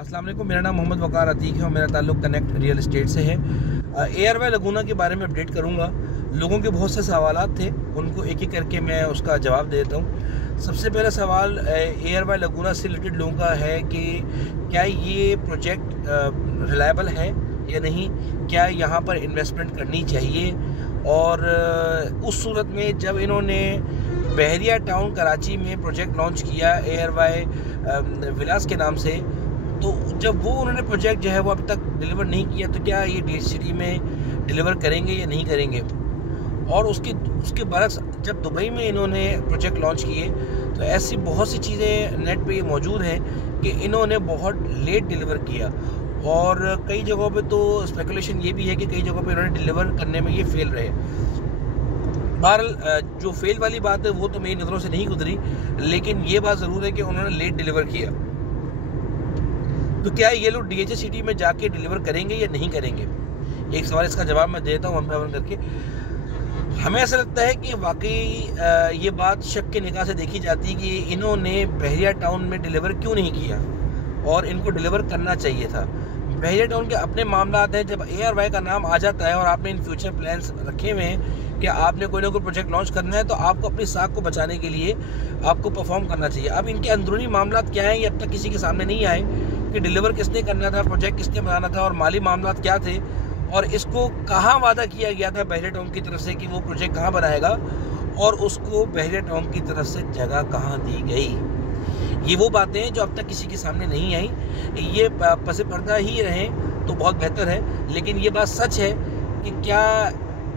अस्सलाम वालेकुम, मेरा नाम मोहम्मद वकार अतीक है और मेरा ताल्लुक़ कनेक्ट रियल एस्टेट से है। एयरवे लगूना के बारे में अपडेट करूंगा। लोगों के बहुत से सवालात थे, उनको एक एक करके मैं उसका जवाब देता हूं। सबसे पहला सवाल एयरवे लगूना से रिलेटेड लोगों का है कि क्या ये प्रोजेक्ट रिलायबल है या नहीं, क्या यहाँ पर इन्वेस्टमेंट करनी चाहिए। और उस सूरत में जब इन्होंने बहरिया टाउन कराची में प्रोजेक्ट लॉन्च किया एयरवे विलास के नाम से, तो जब वो उन्होंने प्रोजेक्ट जो है वो अभी तक डिलीवर नहीं किया, तो क्या ये DHCD में डिलीवर करेंगे या नहीं करेंगे। और उसके बरक्स जब दुबई में इन्होंने प्रोजेक्ट लॉन्च किए तो ऐसी बहुत सी चीज़ें नेट पे ये मौजूद हैं कि इन्होंने बहुत लेट डिलीवर किया। और कई जगहों पे तो स्पेकुलेशन ये भी है कि कई जगहों पे इन्होंने डिलीवर करने में ये फेल रहे। बहरहाल जो फेल वाली बात है वो तो मेरी नज़रों से नहीं गुजरी, लेकिन ये बात ज़रूर है कि उन्होंने लेट डिलीवर किया। तो क्या ये लोग DHCD में जाके डिलीवर करेंगे या नहीं करेंगे, एक सवाल इसका जवाब मैं देता हूँ वन बाय वन करके। हमें ऐसा लगता है कि वाकई ये बात शक के निगाह से देखी जाती है कि इन्होंने बहरिया टाउन में डिलीवर क्यों नहीं किया, और इनको डिलीवर करना चाहिए था। बहरिया टाउन के अपने मामला हैं, जब एयरवे का नाम आ जाता है और आपने इन फ्यूचर प्लान्स रखे हुए हैं कि आपने कोई ना कोई प्रोजेक्ट लॉन्च करना है, तो आपको अपनी साख को बचाने के लिए आपको परफॉर्म करना चाहिए। अब इनके अंदरूनी मामला क्या हैं, ये अब तक किसी के सामने नहीं आए कि डिलीवर किसने करना था, प्रोजेक्ट किसने बनाना था और माली मामला क्या थे, और इसको कहाँ वादा किया गया था बहरिया टाउन की तरफ से कि वो प्रोजेक्ट कहाँ बनाएगा, और उसको बहरिया टाउन की तरफ से जगह कहाँ दी गई। ये वो बातें हैं जो अब तक किसी के सामने नहीं आई। ये पसे पर्दा ही रहें तो बहुत बेहतर है, लेकिन ये बात सच है कि क्या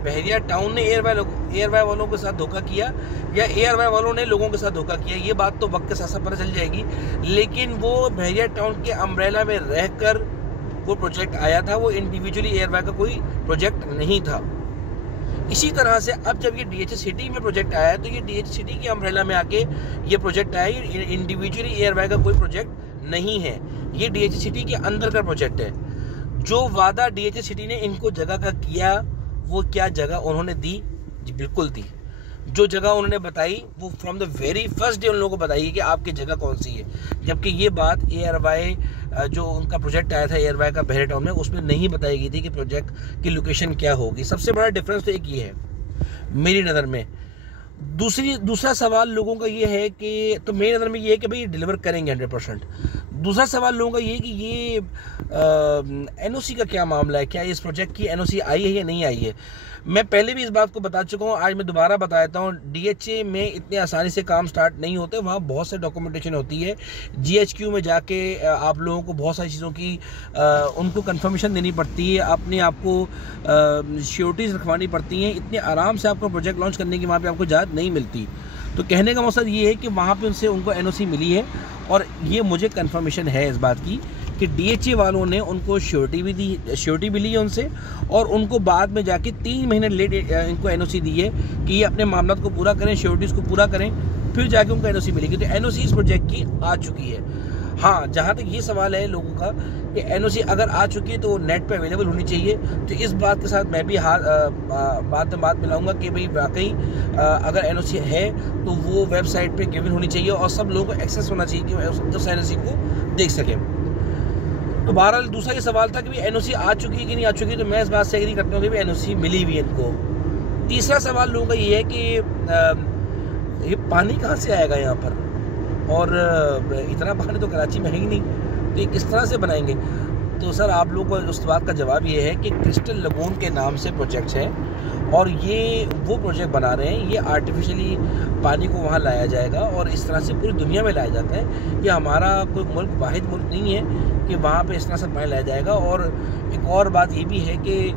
बहरिया टाउन ने एयरवे वालों के साथ धोखा किया या एयरवे वालों ने लोगों के साथ धोखा किया, ये बात तो वक्त के साथ साथ पता चल जाएगी। लेकिन वो बहरिया टाउन के अम्ब्रेला में रहकर वो प्रोजेक्ट आया था, वो इंडिविजुअली एयरवे का कोई प्रोजेक्ट नहीं था। इसी तरह से अब जब ये DHCD में प्रोजेक्ट आया, तो ये DHCD के अम्ब्रेला में आके ये प्रोजेक्ट आया, ये इंडिविजुअली एयरवे का कोई प्रोजेक्ट नहीं है, ये DHCD के अंदर का प्रोजेक्ट है। जो वादा DHCD ने इनको जगह का किया, वो क्या जगह उन्होंने दी, जी बिल्कुल दी। जो जगह उन्होंने बताई वो from the very first day उन लोगों को बताई कि आपकी जगह कौन सी है, जबकि ये बात एयरवे जो उनका प्रोजेक्ट आया था एयरवे का बहरिया टाउन में, उसमें नहीं बताई गई थी कि प्रोजेक्ट की लोकेशन क्या होगी। सबसे बड़ा डिफरेंस तो एक ये है मेरी नज़र में। दूसरा सवाल लोगों का ये है कि, तो मेरी नज़र में ये है कि भाई डिलीवर करेंगे 100%। दूसरा सवाल लोगों का ये है कि ये NOC का क्या मामला है, क्या इस प्रोजेक्ट की NOC आई है या नहीं आई है। मैं पहले भी इस बात को बता चुका हूँ, आज मैं दोबारा बता देता हूँ। DHA में इतने आसानी से काम स्टार्ट नहीं होते, वहाँ बहुत से डॉक्यूमेंटेशन होती है। GHQ में जाके आप लोगों को बहुत सारी चीज़ों की उनको कंफर्मेशन देनी पड़ती है, अपने आप को श्योरिटीज़ रखवानी पड़ती हैं। इतने आराम से आपको प्रोजेक्ट लॉन्च करने की वहाँ पर आपको इजाज़त नहीं मिलती। तो कहने का मकसद ये है कि वहाँ पे उनसे उनको NOC मिली है, और ये मुझे कंफर्मेशन है इस बात की कि DHA वालों ने उनको श्योरिटी भी ली है उनसे, और उनको बाद में जाके 3 महीने लेट इनको NOC दी है कि ये अपने मामला को पूरा करें, श्योरिटीज़ को पूरा करें, फिर जाके उनको NOC मिलेगी। तो NOC इस प्रोजेक्ट की आ चुकी है। हाँ, जहाँ तक ये सवाल है लोगों का कि NOC अगर आ चुकी है तो वो नेट पे अवेलेबल होनी चाहिए, तो इस बात के साथ मैं भी बात मिलाऊंगा कि भाई वाकई अगर NOC है तो वो वेबसाइट पे गिवन होनी चाहिए और सब लोगों को एक्सेस होना चाहिए कि उस NOC को देख सकें। तो बहरहाल दूसरा ये सवाल था कि भाई NOC आ चुकी है कि नहीं आ चुकी, तो मैं इस बात से एग्री करता हूँ कि भाई NOC मिली हुई है इनको। तीसरा सवाल लोगों का ये है कि ये पानी कहाँ से आएगा यहाँ पर, और इतना पानी तो कराची में है ही नहीं, तो ये किस तरह से बनाएंगे। तो सर आप लोगों को उस बात का जवाब ये है कि क्रिस्टल लगून के नाम से प्रोजेक्ट्स हैं, और ये वो प्रोजेक्ट बना रहे हैं, ये आर्टिफिशियली पानी को वहाँ लाया जाएगा और इस तरह से पूरी दुनिया में लाया जाता है। ये हमारा कोई मुल्क वाहिद मुल्क नहीं है कि वहाँ पे इस तरह से पानी लाया जाएगा। और एक और बात ये भी है कि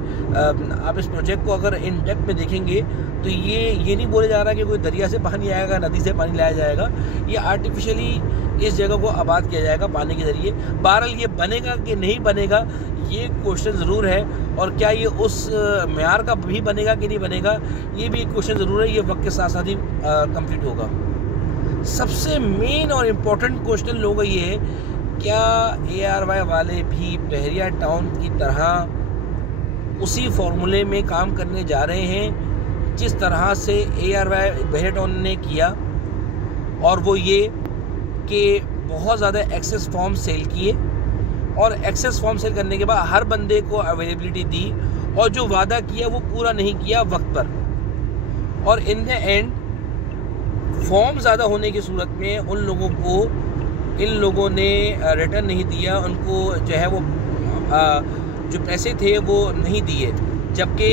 आप इस प्रोजेक्ट को अगर इन डेप्थ में देखेंगे तो ये नहीं बोला जा रहा कि कोई दरिया से पानी आएगा, नदी से पानी लाया जाएगा, ये आर्टिफिशियली इस जगह को आबाद किया जाएगा पानी के ज़रिए। बहरहाल ये बनेगा कि नहीं बनेगा ये क्वेश्चन ज़रूर है, और क्या ये उस म्यार का भी बनेगा कि नहीं बनेगा ये भी एक क्वेश्चन ज़रूर है। ये वक्त के साथ साथ ही कंप्लीट होगा। सबसे मेन और इम्पोर्टेंट क्वेश्चन लोगों का ये है, क्या एयरवे वाले भी बहरिया टाउन की तरह उसी फॉर्मूले में काम करने जा रहे हैं जिस तरह से एयरवे बहरिया टाउन ने किया, और वो ये कि बहुत ज़्यादा एक्सेस फॉर्म सेल किए, और एक्सेस फॉर्म सेल करने के बाद हर बंदे को अवेलेबिलिटी दी और जो वादा किया वो पूरा नहीं किया वक्त पर, और इन द एंड फॉर्म ज़्यादा होने की सूरत में उन लोगों को इन लोगों ने रिटर्न नहीं दिया, उनको जो है वो जो पैसे थे वो नहीं दिए। जबकि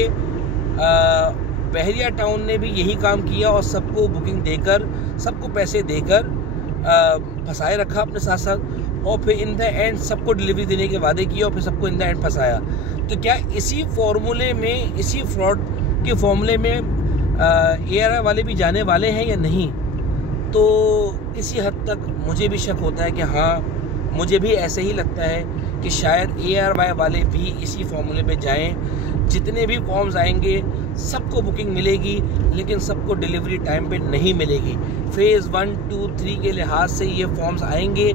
बहरिया टाउन ने भी यही काम किया और सबको बुकिंग देकर, सबको पैसे देकर फंसाए रखा अपने साथ साथ, और फिर इन द एंड सबको डिलीवरी देने के वादे किए और फिर सबको इन द एंड फंसाया। तो क्या इसी फॉर्मूले में, इसी फ्रॉड के फॉर्मूले में ARI वाले भी जाने वाले हैं या नहीं? तो किसी हद तक मुझे भी शक होता है कि हाँ, मुझे भी ऐसे ही लगता है कि शायद ARI वाले भी इसी फॉर्मूले पे जाएं। जितने भी फॉर्म्स आएंगे सबको बुकिंग मिलेगी, लेकिन सबको डिलीवरी टाइम पे नहीं मिलेगी। फेज़ 1, 2, 3 के लिहाज से ये फॉर्म्स आएंगे,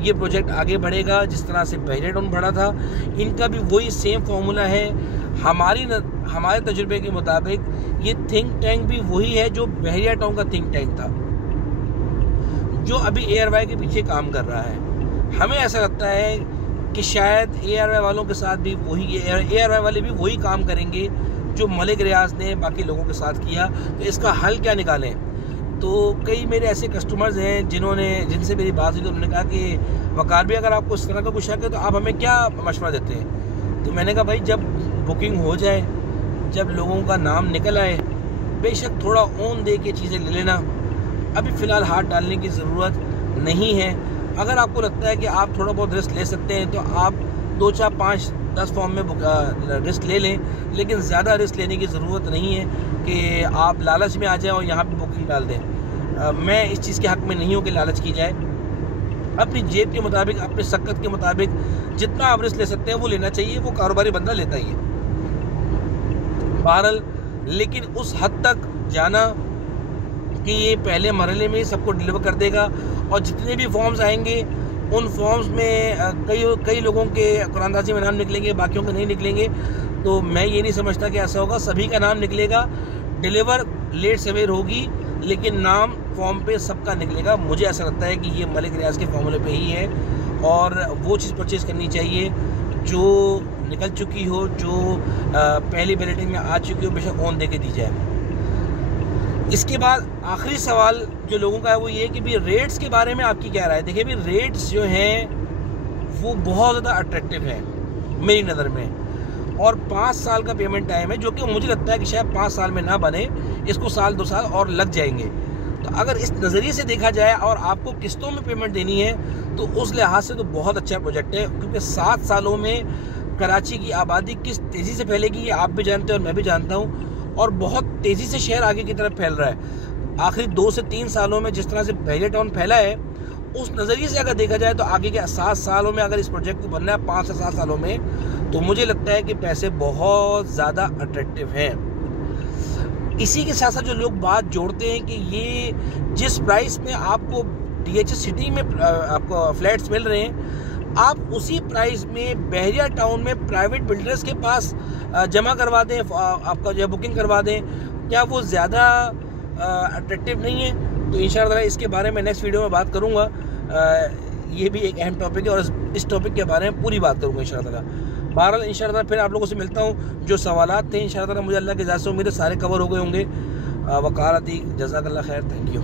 ये प्रोजेक्ट आगे बढ़ेगा जिस तरह से बहरिया टाउन बढ़ा था। इनका भी वही सेम फार्मूला है। हमारे तजुर्बे के मुताबिक ये थिंक टैंक भी वही है जो बहरिया टाउन का थिंक टैंक था, जो अभी ARI के पीछे काम कर रहा है। हमें ऐसा लगता है कि शायद ARI वालों के साथ भी वही, ARI वाले भी वही काम करेंगे जो मलिक रियाज ने बाकी लोगों के साथ किया। तो इसका हल क्या निकालें? तो कई मेरे ऐसे कस्टमर्स हैं जिनसे मेरी बात हुई, तो उन्होंने कहा कि वकार भी अगर आपको इस तरह का कुछ शक है तो आप हमें क्या मशवरा देते हैं? तो मैंने कहा भाई, जब बुकिंग हो जाए, जब लोगों का नाम निकल आए, बेशक थोड़ा ओन दे के चीज़ें ले लेना। अभी फ़िलहाल हाथ डालने की ज़रूरत नहीं है। अगर आपको लगता है कि आप थोड़ा बहुत रिस्क ले सकते हैं तो आप 2, 4, 5, 10 फॉर्म में रिस्क ले लें, लेकिन ज़्यादा रिस्क लेने की ज़रूरत नहीं है कि आप लालच में आ जाएं और यहाँ पे बुकिंग डाल दें। मैं इस चीज़ के हक़ में नहीं हूँ कि लालच की जाए। अपनी जेब के मुताबिक, अपने सकत के मुताबिक जितना आप रिस्क ले सकते हैं वो लेना चाहिए, वो कारोबारी बंदा लेता ही है बहरहाल। लेकिन उस हद तक जाना कि ये पहले मरहले में ही सबको डिलीवर कर देगा, और जितने भी फॉर्म्स आएंगे उन फॉर्म्स में कई लोगों के कुरानदाजी में नाम निकलेंगे, बाकियों के नहीं निकलेंगे। तो मैं ये नहीं समझता कि ऐसा होगा। सभी का नाम निकलेगा, डिलीवर लेट सवेर होगी, लेकिन नाम फॉर्म पे सबका निकलेगा। मुझे ऐसा लगता है कि ये मलिक रियाज के फॉर्मूले पे ही है, और वो चीज़ परचेज करनी चाहिए जो निकल चुकी हो, जो पहली बैलेटिंग में आ चुकी हो, बेशक ऑन दे के दी जाए। इसके बाद आखिरी सवाल जो लोगों का है वो ये कि भी रेट्स के बारे में आपकी क्या राय है? देखिए भी, रेट्स जो हैं वो बहुत ज़्यादा अट्रैक्टिव हैं मेरी नज़र में, और 5 साल का पेमेंट टाइम है, जो कि मुझे लगता है कि शायद 5 साल में ना बने, इसको 1-2 साल और लग जाएंगे। तो अगर इस नज़रिए से देखा जाए और आपको किस्तों में पेमेंट देनी है तो उस लिहाज से तो बहुत अच्छा प्रोजेक्ट है, क्योंकि 7 सालों में कराची की आबादी किस तेज़ी से फैलेगी ये आप भी जानते हैं और मैं भी जानता हूँ, और बहुत तेज़ी से शहर आगे की तरफ फैल रहा है। आखिरी 2 से 3 सालों में जिस तरह से बहरिया टाउन फैला है, उस नज़रिए से अगर देखा जाए तो आगे के 7 सालों में अगर इस प्रोजेक्ट को बनना है 5 से 7 सालों में, तो मुझे लगता है कि पैसे बहुत ज़्यादा अट्रैक्टिव हैं। इसी के साथ साथ जो लोग बात जोड़ते हैं कि ये जिस प्राइस में आपको DHS सिटी में आपको फ्लैट्स मिल रहे हैं, आप उसी प्राइस में बहरिया टाउन में प्राइवेट बिल्डर्स के पास जमा करवा दें, आपका जो बुकिंग करवा दें, क्या वो ज़्यादा अट्रैक्टिव नहीं है? तो इंशाअल्लाह इसके बारे में नेक्स्ट वीडियो में बात करूँगा। ये भी एक अहम टॉपिक है और इस टॉपिक के बारे में पूरी बात करूँगा इंशाअल्लाह। बहरहाल इंशाअल्लाह फिर आप लोगों से मिलता हूँ। जो सवालात थे इंशाअल्लाह मुझे अल्लाह के इजाज़त से उम्मीद है सारे कवर हो गए होंगे। वकार अतीक, जज़ाकल्लाह खैर, थैंक यू।